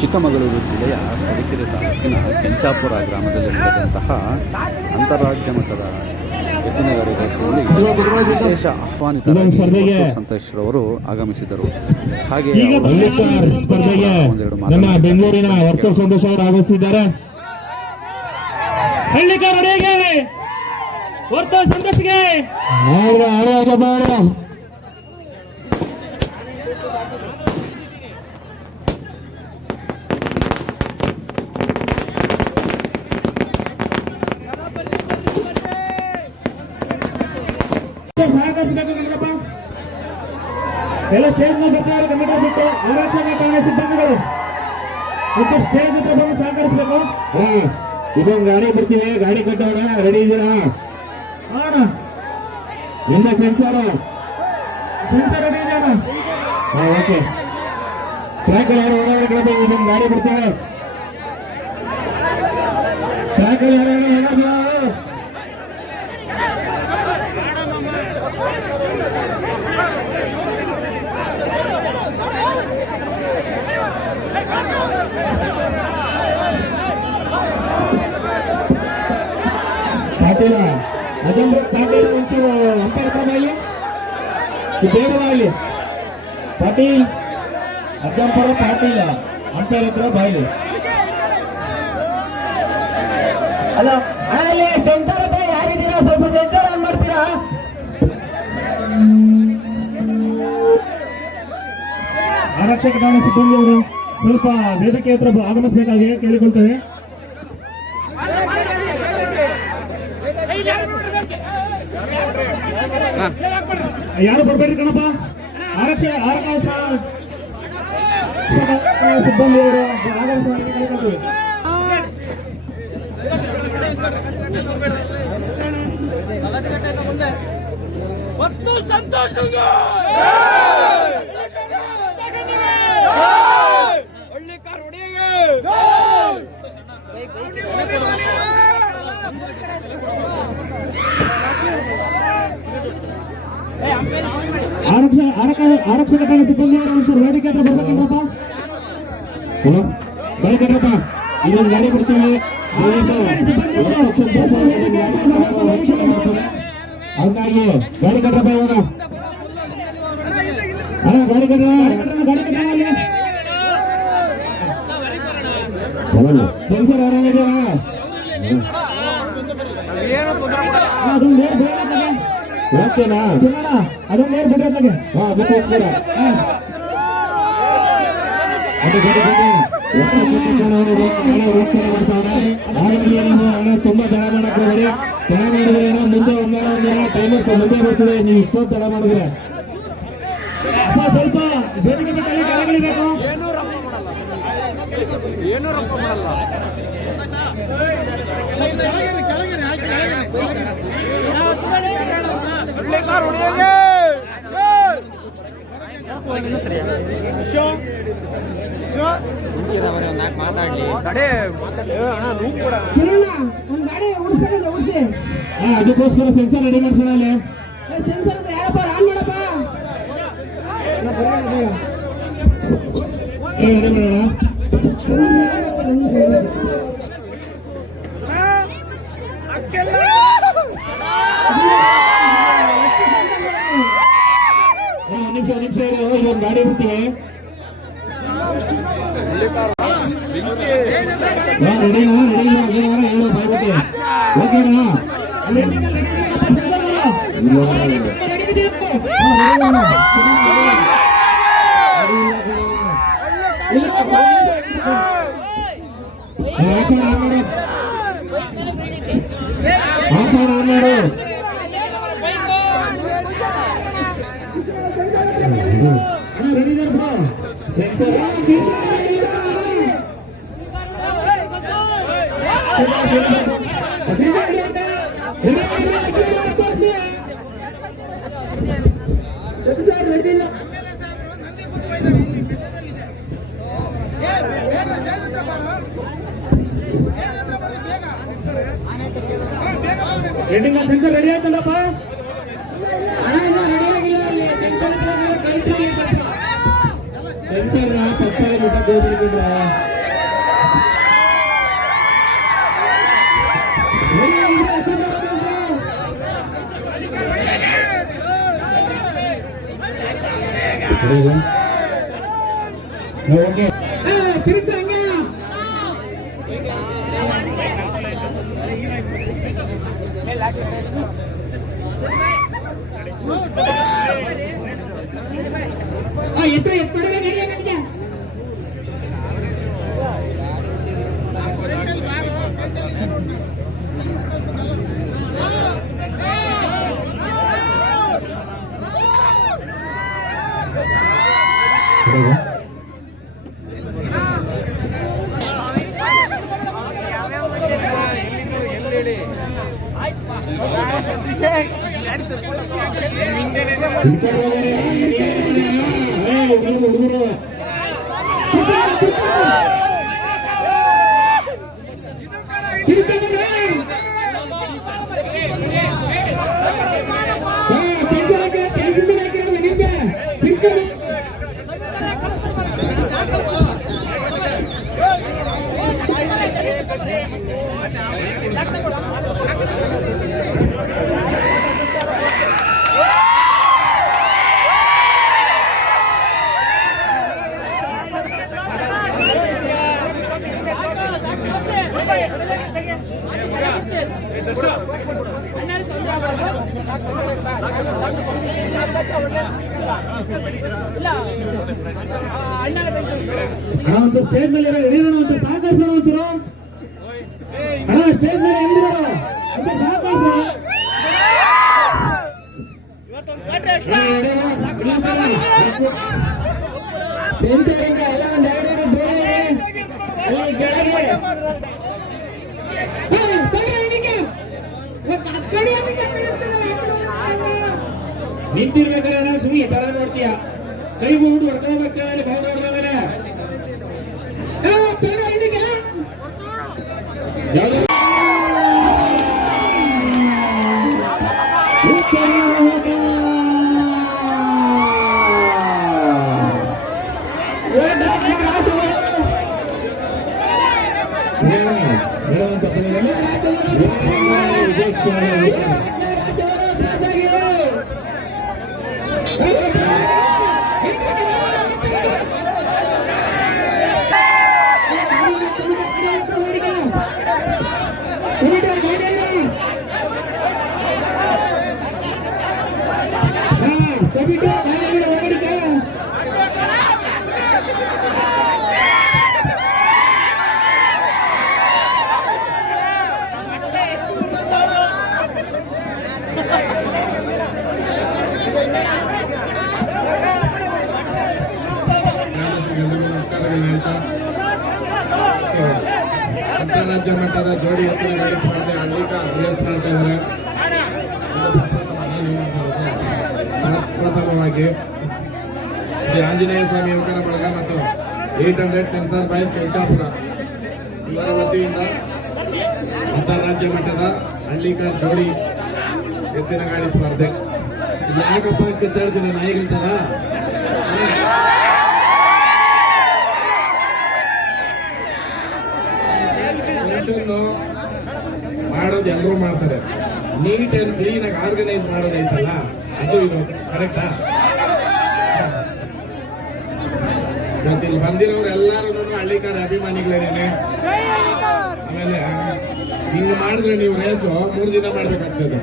ಚಿಕ್ಕಮಗಳೂರು ಜಿಲ್ಲೆಯ ತರೀಕೆರೆ ತಾಲೂಕಿನ ಕೆಂಚಾಪುರ ಗ್ರಾಮದಲ್ಲಿ ನಡೆದಂತಹ ಅಂತಾರಾಜ್ಯ ಮಟ್ಟದ ಎತ್ತಿನಗಾರಿಕೆಯಲ್ಲಿ ವಿಶೇಷ ಆಹ್ವಾನಿತರಾಗಿ ಸಂತೋಷ್ ರವರು ಆಗಮಿಸಿದರು. ಹಾಗೆ ಸ್ಪರ್ಧೆಗೆ ನಮ್ಮ ಬೆಂಗಳೂರಿನ ವರ್ತೂರ್ ಸಂತೋಷ್ ಅವರು ಆಗಮಿಸಿದ್ದಾರೆ. ವರ್ತೂರ್ ಸಂತೋಷ್ಗೆ ಸಹಕರಿಸಬೇಕು. ಎಲ್ಲ ಸ್ಟೇಜ್ ನ ಬರ್ತಾರೆ ಕನ್ನಡ ಬಿಟ್ಟು ಆರಕ್ಷಣೆ ಕಾಂಗ್ರೆಸ್ ಸಿಬ್ಬಂದಿಗಳು ಸ್ಟೇಜ್ ಹತ್ರ ಬಂದು ಸಹಕರಿಸಬೇಕು. ಇದೊಂದು ಗಾಡಿ ಬರ್ತೀವಿ, ಗಾಡಿ ಕಟ್ಟೋಣ, ರೆಡಿ ಇದ್ದೀರಾ? ನಿನ್ನ ಸೆನ್ಸರ್ ರೆಡಿ ಇದೆಯಾ? ಓಕೆ. ಟ್ರ್ಯಾಕಲ್ಲಿ ಯಾರು ಓಡಾಡಬೇಕು? ಇದೊಂದು ಗಾಡಿ ಬರ್ತಾರೆ. ಟ್ರ್ಯಾಕಲ್ಲಿ ಯಾರು ಪಾಟೀಲ ಅದಂದ್ರೆ ಪಾಟೀಲ್ ಒಂಚೂರು ಅಂಪೈರ್ ಬಾಯಿಲಿ ಬೇಡ ಬಾಯಿಲಿ. ಪಾಟೀಲ್ ಅಜ್ಜಂಪರ ಪಾಟೀಲ ಅಂಪೈರ್ ಹತ್ರ ಬಾಯಿಲಿ. ಅಲ್ಲ ಅಲ್ಲಿ ಸೆನ್ಸರ್ ಹತ್ರ ಯಾರಿದ್ದೀರಾ? ಸ್ವಲ್ಪ ಸೆನ್ಸರ್ ಆನ್ ಮಾಡ್ತೀರಾ? ಆರಕ್ಷಕ ಠಾಣೆ ಸಿಬ್ಬಂದಿಯವರು ಸ್ವಲ್ಪ ವೇದಿಕೆ ಹತ್ರ ಆಗಮಿಸಬೇಕಾಗಿ ಕೇಳಿಕೊಳ್ತೇವೆ. ಯಾರು ಬರ್ಬೇಡ್ರಿ ಕಣಪ್ಪ. ಆರಕ್ಷಕ ಸಿಬ್ಬಂದಿಯವರು ಆಗಮಿಸಬೇಕಾಗಿ ಕೇಳಿಕೊಳ್ತೇವೆ. ಆರಕ್ಷಕ ಠಾಣೆ ಸಿಬ್ಬಂದಿಯವರು ಒಂದ್ಸಲ ವೇದಿಕೆ ಹತ್ರ ಬರ್ಬೇಕಂದ್ರಪ್ಪ. ಬರ್ಬೇಕಪ್ಪ. ಇದೊಂದು ಗಾಡಿ ಬಿಡ್ತೀವಿ. ಹಂಗಾಗಿ ಗಾಡಿ ಕಟ್ಟಪ್ಪ. ಇವಾಗ ಗಾಡಿ ಕಟ್ಟ ಸೆನ್ಸರ್ ಆರಾಮಿದೆಯಾ? ಓಕೆನಾ? ಅದೊಂದು ನೇರ್ ಬಿಡ್ರಿ. ತುಂಬಾ ತಡ ಮಾಡಕ್ ಹೋಗ್ಬೇಡಿ. ತಡ ಮಾಡಿದ್ರೆ ಮುಂದೆ ಟೈಮರ್ ಮುಂದೆ ಬರ್ತದೆ. ನೀವು ಇಷ್ಟೊಂದು ತಡ ಮಾಡಿದ್ರೆ ಸ್ವಲ್ಪ ಬೇಡಿಕೆ ಕೆಳಗಿಳಿಬೇಕು. ಏನೂ ರೊಕ್ಕ ಮಾಡಲ್ಲ. ಮಾತಾಡ್ಲಿ ಅದಕ್ಕೋಸ್ಕರ ಸೆನ್ಸರ್ ರೆಡಿ ಮಾಡ್ಸೋಣ. ಅಲ್ಲಿ ಸೆನ್ಸರ್ ಯಾರಪ್ಪ ಆನ್ ಮಾಡಪ್ಪ. ರೆಡಿ ಮಾಡೋಣ. ನಿಮಿಷ ಇದೊಂದು ಗಾಡಿ ಬಿಡ್ತೀವಿ. ರೆಡಿನಾ? ಹೇಳು ಬಾಯ್ಬಿಟ್ಟು. ಓಕೆನಾ? ಸೆನ್ಸರ್ ರೆಡಿ ಆಯ್ತಲ್ಲಪ್ಪ. ರೆಡಿ ಆಗಿಲ್ಲ. ಸೆನ್ಸರ್ ಪತ್ತಾಗಿ ಮುಟ್ಟಕ್ಕೆ ಹೋಗ್ಬಿಟ್ಟಿದ್ರ ಓಕೆ ತಿರುಗಿಸ ಹಂಗ ಎತ್ತ ಹುಡುಗರು ಒಂಚೂರು ಸ್ಟೇಜ್ ಮೇಲೆ ಹಿಡಿಯೋಣ, ಒಂಚೂರು ಸಾಕಾಡ್ಸೋಣ, ಒಂಚೂರು ಅಣ್ಣ ಸ್ಟೇಜ್ ಮೇಲೆ ಹಿಡಿಯೋಣ, ಒಂಚೂರು ಸಾಕಾಡ್ಸೋಣ. ಸೆನ್ಸರಿಂಗ್ ಎಲ್ಲ ಒಂದು ನಿಂತಿರ್ಬೇಕಾದ್ರೆ ಸುಮ್ಮನೆ ತರ ನೋಡ್ತೀಯ, ಕೈ ಮುಗಿದು ಹೊಡ್ಕೋಬೇಕಾದ್ರೆ ಭಾವ ನೋಡ್ದಾಗಲೇ ಅಂತಾರಾಜ್ಯ ಮಟ್ಟದ ಜೋಡಿ ಎತ್ತಿನ ಗಾಡಿ ಸ್ಪರ್ಧೆ ಅನೇಕ ರೇಸ್ ಮಾಡ್ತಾ ಇದ್ದಾರೆ. ಪ್ರಥಮವಾಗಿ ಶ್ರೀ ಆಂಜನೇಯ ಸ್ವಾಮಿ ಯುವಕರ ಬಳಗ ಮತ್ತು 800 ಸೆನ್ಸಾರ್ ಬಾಯ್ಸ್ ಕೆಂಚಾಪುರ ಇವರ ವತಿಯಿಂದ ಅಂತಾರಾಜ್ಯ ಮಟ್ಟದ ಹಳ್ಳಿಕಾರ್ ಜೋಡಿ ಎತ್ತಿನ ಗಾಡಿ ಸ್ಪರ್ಧೆ. ಯಾಕಪ್ಪ ಕಿತ್ತಾಡ್ತೀನಿ ನಾಯಿಗಿಂತಾರ ಮಾಡೋದು ಎಲ್ಲರೂ ಮಾಡ್ತಾರೆ, ನೀಟ್ ಅಂಡ್ ಕ್ಲೀನ್ ಆಗಿ ಆರ್ಗನೈಸ್ ಮಾಡೋದೈತಲ್ಲ ಅದು ಇದು ಕರೆಕ್ಟಾ? ಇವತ್ತಿಲ್ಲಿ ಬಂದಿರೋರು ಎಲ್ಲರೂ ಹಳ್ಳಿಕಾರ ಅಭಿಮಾನಿಗಳೇನೆ. ಆಮೇಲೆ ಹಿಂಗ ಮಾಡಿದ್ರೆ ನೀವು ರೇಸು 3 ದಿನ ಮಾಡ್ಬೇಕಾಗ್ತದೆ.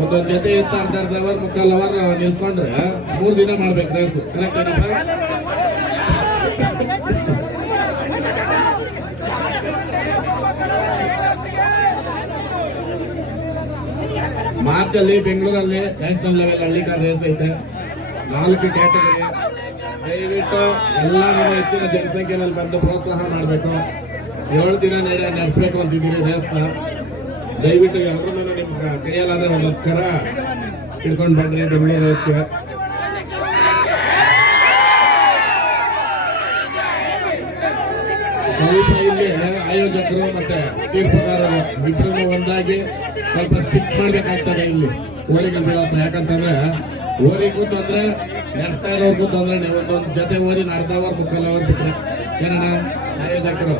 ಒಂದೊಂದು ಜೊತೆ ಎತ್ತ ಅರ್ಧ ಅವರ್ ಮುಕ್ಕಾಲ್ ಅವರ್ ನಿಲ್ಸ್ಕೊಂಡ್ರೆ 3 ದಿನ ಮಾಡ್ಬೇಕು ರೇಸು, ಕರೆಕ್ಟ್ ಏನಪ್ಪ? ಮಾರ್ಚ್ ಅಲ್ಲಿ ಬೆಂಗಳೂರಲ್ಲಿ ನ್ಯಾಷನಲ್ ಲೆವೆಲ್ ಹಳ್ಳಿಕಾರ್ ರೇಸ್ ಐತೆ, 4 ಕ್ಯಾಟಗರಿ. ದಯವಿಟ್ಟು ಎಲ್ಲರೂ ಹೆಚ್ಚಿನ ಜನಸಂಖ್ಯೆಯಲ್ಲಿ ಬಂದು ಪ್ರೋತ್ಸಾಹ ಮಾಡಬೇಕು. 7 ದಿನ ನಡೆಸಬೇಕು ಅಂತಿದ್ದೀರಿ ರೇಸ್ನ. ದಯವಿಟ್ಟು ಎಲ್ಲರೂ ನಿಮ್ಮ ಕೈಯಲ್ಲಾದ್ರೆ ಒಂದು ಕರ ಹಿಡ್ಕೊಂಡು ಬನ್ನಿ ಬೆಂಗಳೂರು ರೇಸ್ಗೆ. ಸ್ವಲ್ಪ ಇಲ್ಲಿ ಆಯೋಜಕರು ಮತ್ತೆ ತೀರ್ಪುಗಾರರು ಇಬ್ಬರನ್ನು ಒಂದಾಗಿ ಸ್ವಲ್ಪ ಸ್ಟಿಕ್ ಮಾಡ್ಬೇಕಾಗ್ತದೆ ಇಲ್ಲಿ ಊರಿಗೆ ಬೀಳಪ್ಪ. ಯಾಕಂತಂದ್ರೆ ಓರಿಗೂ ತೊಂದ್ರೆ ನಡೆಸ್ತಾ ಇರೋರ್ಗೂ ತೊಂದ್ರೆ. ನೀವೊಂದೊಂದು ಜೊತೆ ಓದಿನ ಅರ್ಧ ಅವರ್ ಮುಕ್ಕಾಲ್ ಅವರ್ ಬಿಟ್ರೆ ಏನಣ್ಣ ಆಯೋಜಕರು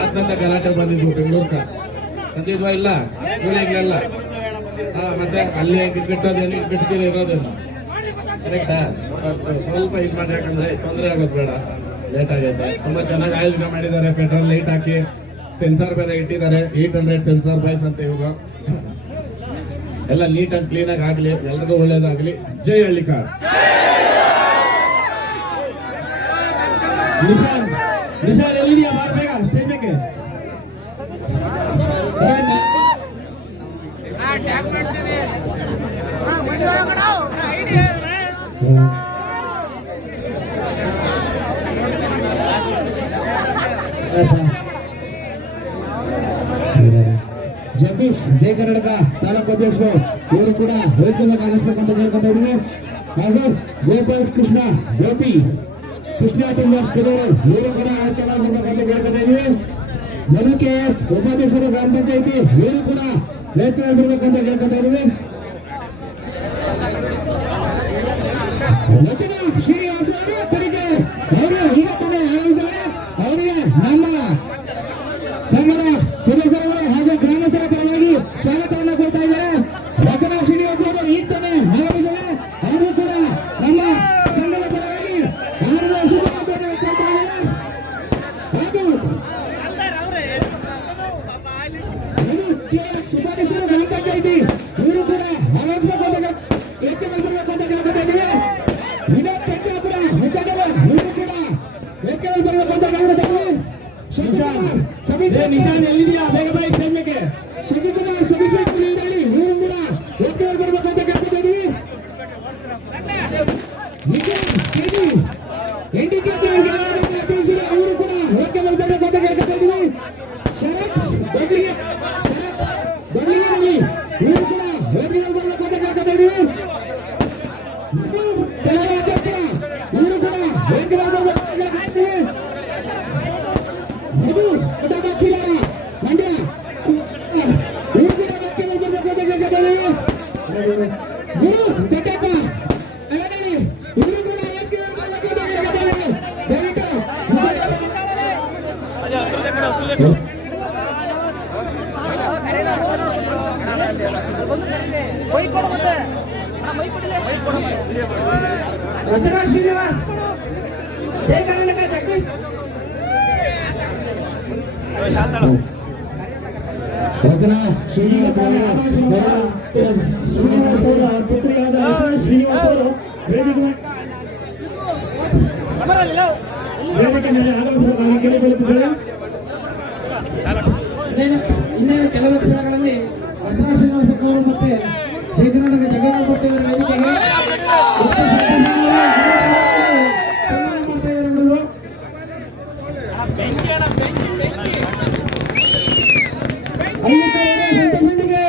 ಆದ್ನಂತ ಗಲಾಟೆ ಬಂದಿದ್ವು ಬೆಂಗಳೂರ್ಕ ಬಂದಿದ್ವಾ ಇಲ್ಲ ಸುಳಿಗ್ಲೆಲ್ಲ ಮತ್ತೆ ಅಲ್ಲಿ ಗಿಟ್ಟೋದೇನು ಗಿಟ್ಕಿರಿ ಇರೋದೇನು ಕರೆಕ್ಟಾ? ಸ್ವಲ್ಪ ಇದು ಮಾಡಿ, ಯಾಕಂದ್ರೆ ತೊಂದರೆ ಆಗೋದು ಬೇಡ. ಲೇಟ್ ಆಗೈತೆ. ತುಂಬಾ ಚೆನ್ನಾಗಿ ಆಯೋಜನೆ ಮಾಡಿದ್ದಾರೆ. ಪೆಟ್ರೋಲ್ ಲೈಟ್ ಹಾಕಿ ಸೆನ್ಸಾರ್ ಬೇರೆ ಇಟ್ಟಿದ್ದಾರೆ. 800 ಸೆನ್ಸಾರ್ ಬಾಯ್ಸ್ ಅಂತ ಇವಾಗ ಎಲ್ಲ ನೀಟ್ ಅಂಡ್ ಕ್ಲೀನ್ ಆಗಿ ಆಗ್ಲಿ, ಎಲ್ರಿಗೂ ಒಳ್ಳೇದಾಗ್ಲಿ. ಜೈ ಹಳ್ಳಿಕಾರ್. ನಿಶಾನ್ ನಿಶಾನ್ ಎಲ್ಲಿದೆಯಾ? ಬೇಗ ಸ್ಟೇಜ್ ಮೇಲೆ. ಜಗದೀಶ್ ಜೈ ಕರ್ನಾಟಕ ತಾಲೂಕು ಅಧ್ಯಕ್ಷರು ಇವರು ಕೂಡ ವೇದಿಕೆಗೆ ಆಗಮಿಸಬೇಕಂತ ಕೇಳ್ಕೊಂತ ಇದ್ದೀವಿ. ಹಾಗೂ ಗೋಪಾಲ್ ಕೃಷ್ಣ ಗೋಪಿ ಕೃಷ್ಣ ತುಂಬಿಸ್ತಿದ್ದಾರೆ, ಇವರು ಕೂಡ ಆಯ್ಕೆ ಮಾಡಬೇಕಂತ ಕೇಳ್ಕೊತಾ ಇದ್ದೀವಿ. ಮನು KS ಉಪಾಧ್ಯಕ್ಷರು ಗ್ರಾಮ ಪಂಚಾಯತಿ, ಇವರು ಕೂಡ ವೇದಿಕೆ ಬರಬೇಕಂತ ಕೇಳ್ಕೊತಾ ಇದ್ದೀವಿ. ರಚನಾ ಶ್ರೀನಿವಾಸ ತನಿಖೆ ಅವರು ಈಗ ತಾನೇ ಆಗಮಿಸಿದ್ದಾರೆ. ಅವರಿಗೆ ನಮ್ಮ ಸಂಘದ ಸದಸ್ಯರುಗಳು ಹಾಗೂ ಗ್ರಾಮಸ್ಥರ ಪರವಾಗಿ ಸ್ವಾಗತವನ್ನು ಕೊಡ್ತಾ ಇದ್ದಾರೆ. ರಚನಾ ಶ್ರೀನಿವಾಸ ಅವರು ಈಗ ತಾನೇ ಆಗಮಿಸಿದ್ದಾರೆ. ಅವರು ಕೂಡ ನಮ್ಮ ಸಂಘದ ಪರವಾಗಿ ಅವರಿಗೆ ಶುಭಾಶಯವನ್ನು ಕೊಡ್ತಾ ಇದ್ದಾರೆ. ಹಾಗೂ ಉಪಾಧ್ಯಕ್ಷರು ಗ್ರಾಮ ಪಂಚಾಯತಿ, ಇವರು ಕೂಡ ಆಗಮಿಸಬೇಕು ಅಂತ ವೇದಿಕೆ ಬರಬೇಕು ಅಂತ ಕೇಳ್ಕೊತಾ ಇದ್ದೀವಿ. ವಿನೋದ್ ಚಚ್ಚಾಪುರ ಮುಖಂಡರು, ಇವರು ಕೂಡ ವೇದಿಕೆ ಬರಬೇಕು ಅಂತ ಕೇಳ್ಕೊತಾ ಇದ್ದೀವಿ. ನಿಶಾನ್ ಎಲ್ಲಿದೆಯಾ? ಬೇಗ ಬೈ ಸ್ಟೇಜ್ ಮೇಲೆ. ಶಶಿಕುಮಾರ್ ಸಭೆಸಮಿತಿ ನೀಡಲಿ, ಇವರು ಕೂಡ ವೇದಿಕೆ ಬರಬೇಕು ಅಂತ ಕೇಳ್ಕೊತಾ ಇದ್ದೀವಿ. ಅವರು ಕೂಡ ವೇದಿಕೆ ಬರಬೇಕು ಅಂತ ಕೇಳ್ಕೊತಾ ಇದ್ದೀವಿ. ಶರತ್ ಬದಲಿಗೆ ಇವರು ಕೂಡ ವೇದಿಕೆ ಬರಬೇಕು ಅಂತ ಕೇಳ್ಕೊತಾ ಇದ್ದೀವಿ. ಇವರು ಕೂಡ ವೇದಿಕೆ ಬರಬೇಕು ಅಂತ ಕೇಳ್ಕೊತಾ ಇದ್ದೀವಿ. ಇದು ಮಂಡ್ಯ ಇವರು ಕೂಡ ವೇದಿಕೆ ಬರಬೇಕು ಅಂತ ಕೇಳ್ಕೊತಾ ಇದ್ದೀವಿ. ಗುರು ಬೆಟ್ಟಪ್ಪ ಇವರು ಕೂಡ ವೇದಿಕೆ ಬರಬೇಕು ಅಂತ ಕೇಳ್ಕೊತಾ ಇದ್ದೀವಿ. ದಯವಿಟ್ಟು ರಚನಾ ಶ್ರೀನಿವಾಸ್ ಜೈ ಕರ್ನಾಟಕ ಜಗದೀಶ್ ರಚನಾ ಶ್ರೀನಿವಾಸ ಅವರ ಪುತ್ರಿಯಾದ ರಚನಾ ಶ್ರೀನಿವಾಸ ಅವರು ವೇದಿಕೆ ಮೇಲೆ ಆಗಮಿಸಬೇಕಾಗಿ ಕೇಳಿಕೊಳ್ಳುತ್ತಿದ್ದಾರೆ. ಇನ್ನೇನು ಕೆಲವು ಕ್ಷಣಗಳಲ್ಲಿ ರಚನಾ ಶ್ರೀನಿವಾಸ ಅವರು ಮತ್ತೆ ಜೈ ಕರ್ನಾಟಕ ಜಗನ್ನಾಥ ಭಟ್ ಅವರ ವೇದಿಕೆಗೆ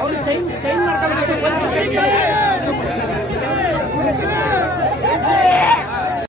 ಅವ್ರು ಚೈನ್ ಮಾಡ್ಕೊಂಡು